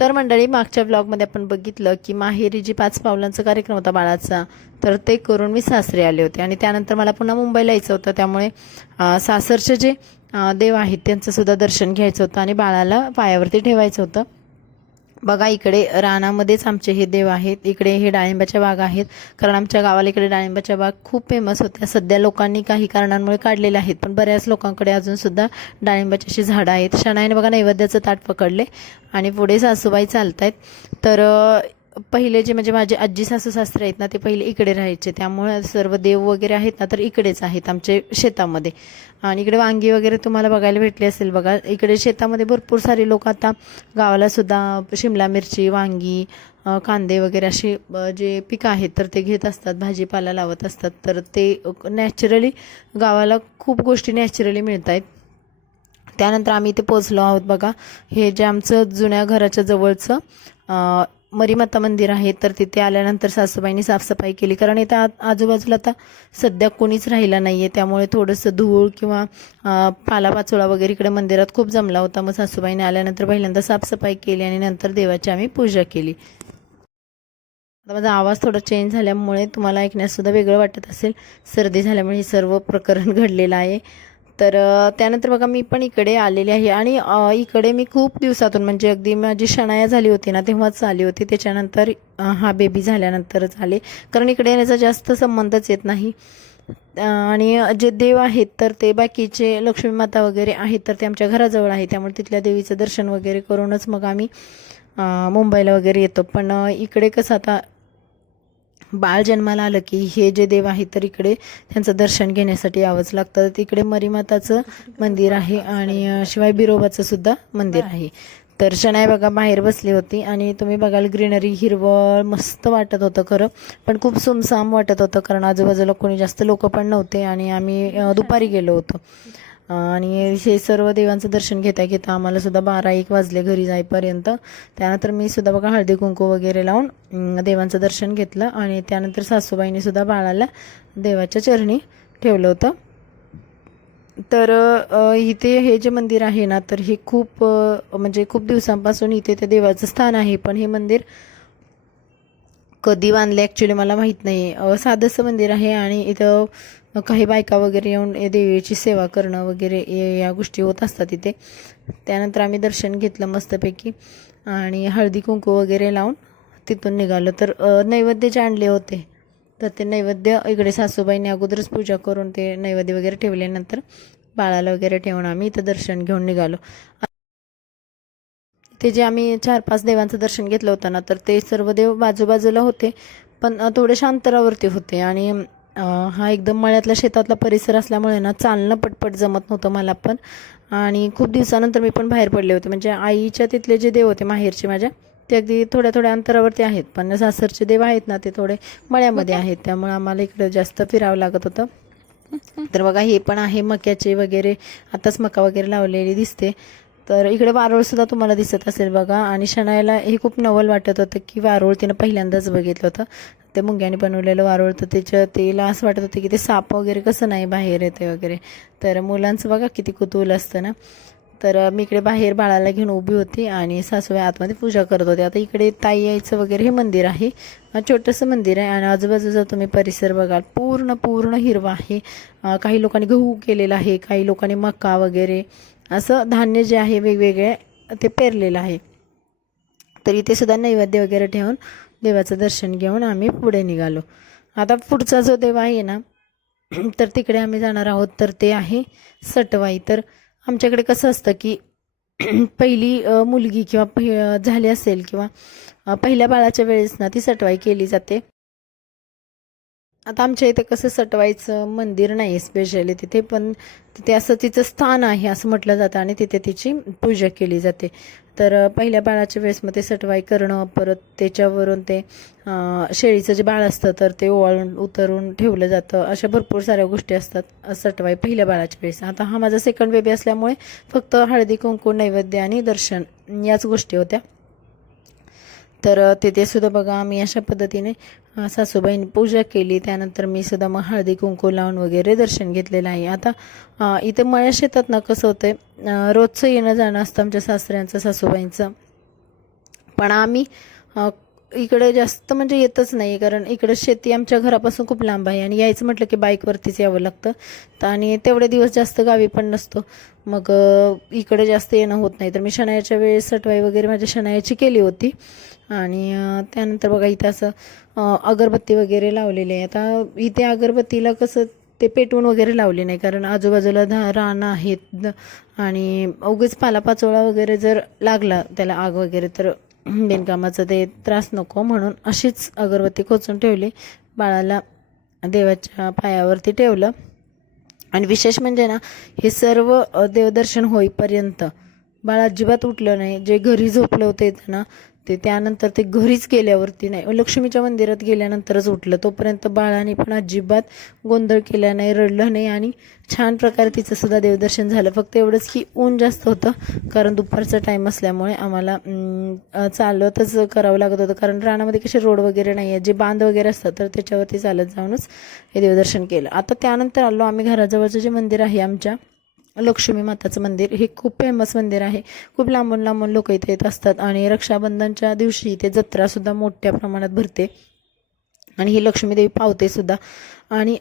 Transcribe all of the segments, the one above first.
तर मंडळी, मागच्या ब्लॉगमध्ये आपण बघितलं की माहेरी जी 5 पावलांचा कार्यक्रम होता बाळाचा, तर ते करून मी सासरे आले होते आणि त्यानंतर मला पुन्हा मुंबईला यायचं होतं. त्यामुळे सासरचे जे देव आहेत त्यांचं सुद्धा दर्शन घ्यायचं होतं आणि बाळाला पायावरती ठेवायचं होतं. बघा, इकडे रानामध्येच आमचे हे देव आहेत. इकडे हे डाळिंबाच्या बाग आहेत, कारण आमच्या गावाला इकडे डाळिंबाच्या बाग खूप फेमस होत्या. सध्या लोकांनी काही कारणांमुळे काढलेल्या आहेत, पण बऱ्याच लोकांकडे अजून सुद्धा डाळिंबाची अशी झाडं आहेत. शनाईने बघा नैवेद्याचं ताट पकडले आणि पुढे सासूबाई चालतायत. तर पहिले जे म्हणजे माझे आजी सासू सासरे आहेत ना, ते पहिले इकडे राहायचे. त्यामुळे सर्व देव वगैरे आहेत ना, तर इकडेच आहेत आमचे शेतामध्ये. आणि इकडे वांगी वगैरे तुम्हाला बघायला भेटली असेल. बघा, इकडे शेतामध्ये भरपूर सारे लोक आता गावाला सुद्धा शिमला मिरची, वांगी, कांदे वगैरे असे जे पिकं आहेत तर ते घेत असतात, भाजीपाला लावत असतात. तर ते नॅचरली गावाला खूप गोष्टी नॅचरली मिळत आहेत. त्यानंतर आम्ही इथे पोचलो आहोत. बघा, हे जे आमचं जुन्या घराच्या जवळचं मरीमाता मंदिर आहे, तर तिथे आल्यानंतर सासूबाईंनी साफसफाई केली, कारण इथं आजूबाजूला आता सध्या कोणीच राहिलं नाही आहे. त्यामुळे थोडंसं धूळ किंवा पालापाचोळा वगैरे इकडे मंदिरात खूप जमला होता. मग सासूबाईने आल्यानंतर पहिल्यांदा साफसफाई केली आणि नंतर देवाची आम्ही पूजा केली. आता माझा आवाज थोडा चेंज झाल्यामुळे तुम्हाला ऐकण्यासुद्धा वेगळं वाटत असेल. सर्दी झाल्यामुळे हे सर्व प्रकरण घडलेलं आहे. तर त्यानंतर बघा, मी पण इकडे आलेली आहे आणि इकडे मी खूप दिवसातून, म्हणजे अगदी माझी शनाया झाली होती ना तेव्हाच आली होती. त्याच्यानंतर हा बेबी झाल्यानंतरच आले, कारण इकडे येण्याचा जास्त संबंधच येत नाही. आणि जे देव आहेत तर ते बाकीचे लक्ष्मी माता वगैरे आहेत तर ते आमच्या घराजवळ आहे. त्यामुळे तिथल्या देवीचं दर्शन वगैरे करूनच मग आम्ही मुंबईला वगैरे येतो. पण इकडे कसं, आता बाळ जन्माला आलं की हे जे देव आहेत तर इकडे त्यांचं दर्शन घेण्यासाठी यावंच लागतं. तिकडे मरीमाताचं मंदिर आहे आणि शिवाय बिरोबाचं सुद्धा मंदिर आहे. तर शनाई बघा बाहेर बसली होती आणि तुम्ही बघाल ग्रीनरी, हिरवळ मस्त वाटत होतं खरं, पण खूप सुमसाम वाटत होतं, कारण आजूबाजूला कोणी जास्त लोक पण नव्हते आणि आम्ही दुपारी गेलो होतो. आणि हे सर्व देवांचं दर्शन घेता घेता आम्हाला सुद्धा 12-1 वाजले घरी जाईपर्यंत. त्यानंतर मी सुद्धा बघा हळदी कुंकू वगैरे लावून देवांचं दर्शन घेतलं आणि त्यानंतर सासूबाईंनी सुद्धा बाळाला देवाच्या चरणी ठेवलं होतं. तर इथे हे जे मंदिर आहे ना, तर हे खूप म्हणजे खूप दिवसांपासून इथे ते देवाचं स्थान आहे. पण हे मंदिर कधी बांधले ॲक्च्युली मला माहीत नाही. साधंसं मंदिर आहे आणि इथं काही बायका वगैरे येऊन देवीची सेवा करणं वगैरे या गोष्टी होत असतात इथे. त्यानंतर आम्ही दर्शन घेतलं मस्तपैकी आणि हळदी कुंकू वगैरे लावून तिथून निघालो. तर नैवेद्य जे आणले होते तर ते नैवेद्य इकडे सासूबाईंनी अगोदरच पूजा करून ते नैवेद्य वगैरे ठेवल्यानंतर बाळाला वगैरे ठेवून आम्ही इथं दर्शन घेऊन निघालो. ते जे आम्ही 4-5 देवांचं दर्शन घेतलं होतं ना, तर ते सर्व देव बाजूबाजूला होते, पण थोडेशा अंतरावरती होते. आणि हा एकदम मळ्यातला शेतातला परिसर असल्यामुळे ना चालणं पटपट जमत नव्हतं मला पण. आणि खूप दिवसानंतर मी पण बाहेर पडले होते. म्हणजे आईच्या तिथले जे देव होते माहेरचे माझ्या, ते अगदी थोड्या थोड्या अंतरावरती आहेत, पण सासरचे देव आहेत ना ते थोडे मळ्यामध्ये आहेत. त्यामुळे आम्हाला इकडं जास्त फिरावं लागत होतं. तर बघा, हे पण आहे मक्याचे वगैरे, आताच मका वगैरे लावलेली दिसते. तर इकडे वारोळसुद्धा तुम्हाला दिसत असेल बघा. आणि शनायाला हे खूप नवल वाटत होतं की वारोळ तिनं पहिल्यांदाच बघितलं होतं, ते मुंग्याने बनवलेलं वारोळ. तर तिला असं वाटत होतं की ते साप वगैरे कसं नाही बाहेर येते वगैरे. तर मुलांचं बघा किती कुतूहल असतं ना. तर मी इकडे बाहेर बाळाला घेऊन उभी होती आणि सासूबाई आतमध्ये पूजा करत होते. आता इकडे ताई यायचं वगैरे हे मंदिर आहे, छोटंसं मंदिर आहे आणि आजूबाजूचा तुम्ही परिसर बघाल पूर्ण पूर्ण हिरवा आहे. काही लोकांनी गहू केलेला आहे, काही लोकांनी मका वगैरे असं धान्य जे आहे वेगवेगळे ते पेरलेलं आहे. तर इथे सुद्धा नैवेद्य वगैरे ठेवून देवाचं दर्शन घेऊन आम्ही पुढे निघालो. आता पुढचा जो देव आहे ना, तर तिकडे आम्ही जाणार आहोत. तर ते आहे सटवाई. तर आमच्याकडे कसं असतं की पहिली मुलगी किंवा झाली असेल किंवा पहिल्या बाळाच्या वेळेस ना ती सटवाई केली जाते. आता आमच्या इथे कसं सटवाईचं मंदिर नाही आहे स्पेशली तिथे, पण तिथे असं तिचं स्थान आहे असं म्हटलं जातं आणि तिथे तिची पूजा केली जाते. तर पहिल्या बाळाच्या वेळेस मग ते सटवाई करणं, परत त्याच्यावरून ते शेळीचं जे बाळ असतं तर ते ओवाळून उतरून ठेवलं जातं. अशा भरपूर साऱ्या गोष्टी असतात सटवाई पहिल्या बाळाच्या वेळेस. आता हा माझा सेकंड बेबी असल्यामुळे फक्त हळदी कुंकू, नैवेद्य आणि दर्शन याच गोष्टी होत्या. तर तिथे सुद्धा बघा आम्ही अशा पद्धतीने सासूबाईंनी पूजा केली. त्यानंतर मी सुद्धा मग हळदी कुंकू लावून वगैरे दर्शन घेतलेलं आहे. आता इथे मळ्या शेतात ना कसं होतंय, रोजचं येणं जाणं असतं आमच्या सासऱ्यांचं सासूबाईंचं. पण आम्ही इकडे जास्त म्हणजे येतच नाही, कारण इकडं शेती आमच्या घरापासून खूप लांब आहे आणि यायचं म्हटलं की बाईकवरतीच यावं लागतं. आणि तेवढे दिवस जास्त गावी पण नसतो, मग इकडे जास्त येणं होत नाही. तर मी शनायाच्या वेळेस सटवाई वगैरे माझ्या शनायाची केली होती. आणि त्यानंतर बघा इथं असं अगरबत्ती वगैरे लावलेली आहे. आता इथे अगरबत्तीला कसं ते पेटवून वगैरे लावले नाही, कारण आजूबाजूला रानं आहेत आणि उगीच पालापाचोळा वगैरे जर लागला त्याला आग वगैरे तर बिनकामाचं ते त्रास नको म्हणून अशीच अगरबत्ती खोचून ठेवली. बाळाला देवाच्या पायावरती ठेवलं. आणि विशेष म्हणजे ना, हे सर्व देवदर्शन होईपर्यंत बाळ अजिबात उठलं नाही. जे घरी झोपलं होते ना, ते त्यानंतर ते घरीच गेल्यावरती नाही, लक्ष्मीच्या मंदिरात गेल्यानंतरच उठलं. तोपर्यंत बाळाने पण अजिबात गोंधळ केला नाही, रडलं नाही आणि छान प्रकारे तिचं सुद्धा देवदर्शन झालं. फक्त एवढंच की ऊन जास्त होतं, कारण दुपारचा टाईम असल्यामुळे आम्हाला चालतच करावं लागत होतं, कारण रानामध्ये कसे रोड वगैरे नाही आहे, जे बांध वगैरे असतात तर त्याच्यावरती चालत जाऊनच हे देवदर्शन केलं. आता त्यानंतर आलो आम्ही घराजवळचं जे मंदिर आहे आमच्या, लक्ष्मी माताचं मंदिर. हे खूप फेमस मंदिर आहे, खूप लांबून लांबून लोक इथे येत असतात. आणि रक्षाबंधनच्या दिवशी इथे जत्रासुद्धा मोठ्या प्रमाणात भरते आणि ही लक्ष्मीदेवी पावते सुद्धा. आणि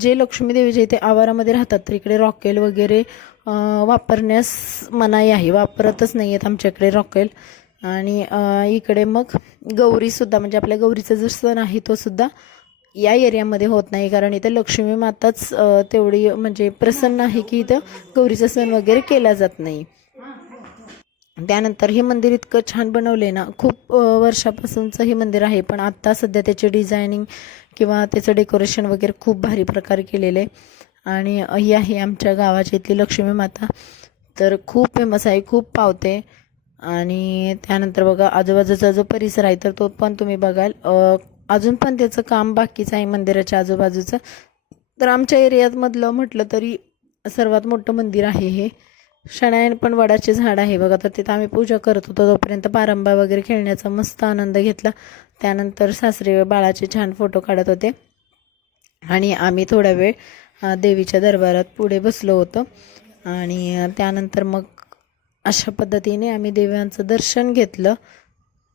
जे लक्ष्मीदेवी जे इथे आवारामध्ये राहतात तर इकडे रॉकेल वगैरे वापरण्यास मनाई आहे, वापरतच नाही आहेत आमच्याकडे रॉकेल. आणि इकडे मग गौरीसुद्धा, म्हणजे आपल्या गौरीचा जो सण आहे तो सुद्धा या एरियामध्ये होत नाही, कारण इथं लक्ष्मी माताच तेवढी म्हणजे प्रसन्न आहे की इथं गौरीचा सण वगैरे केला जात नाही. त्यानंतर हे मंदिर इतकं छान बनवले ना, खूप वर्षापासूनचं हे मंदिर आहे, पण आत्ता सध्या त्याचे डिझायनिंग किंवा त्याचं डेकोरेशन वगैरे खूप भारी प्रकारे केलेलं आहे. आणि ही आहे आमच्या गावाची इथली लक्ष्मी माता, तर खूप फेमस आहे, खूप पावते. आणि त्यानंतर बघा आजूबाजूचा जो परिसर आहे तर तो पण तुम्ही बघाल, अजून पण त्याचं काम बाकीचं आहे मंदिराच्या आजूबाजूचं. तर आमच्या एरियामधलं म्हटलं तरी सर्वात मोठं मंदिर आहे हे. शनायन पण वडाचे झाड आहे बघा, तर तिथं आम्ही पूजा करत होतो. तोपर्यंत पारंबा वगैरे खेळण्याचा मस्त आनंद घेतला. त्यानंतर सासरे बाळाचे छान फोटो काढत होते आणि आम्ही थोडा वेळ देवीच्या दरबारात पुढे बसलो होतो. आणि त्यानंतर मग अशा पद्धतीने आम्ही देवांचं दर्शन घेतलं.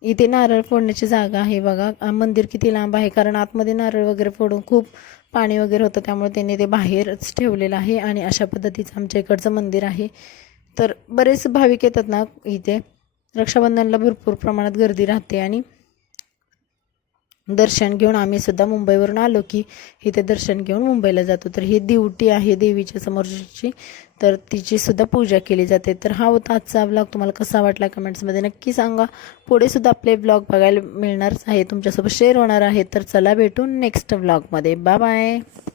इथे नारळ फोडण्याची जागा आहे बघा. मंदिर किती लांब आहे, कारण आतमध्ये नारळ वगैरे फोडून खूप पाणी वगैरे होतं, त्यामुळे त्यांनी ते बाहेरच ठेवलेलं आहे. आणि अशा पद्धतीचं आमच्या इकडचं मंदिर आहे. तर बरेच भाविक येतात ना इथे, रक्षाबंधनला भरपूर प्रमाणात गर्दी राहते. आणि दर्शन घेऊन आम्ही सुद्धा मुंबईवरून आलो की इथे दर्शन घेऊन मुंबईला जातो. तर ही दिवटी आहे देवीच्या समोरची, तर तिची सुद्धा पूजा केली जाते. तर हा होता आजचा व्लॉग. तुम्हाला कसा वाटला कमेंट्समध्ये नक्की सांगा. पुढे सुद्धा आपले व्लॉग बघायला मिळणारच आहे, तुमच्यासोबत शेअर होणार आहे. तर चला भेटून नेक्स्ट व्लॉगमध्ये. Bye bye.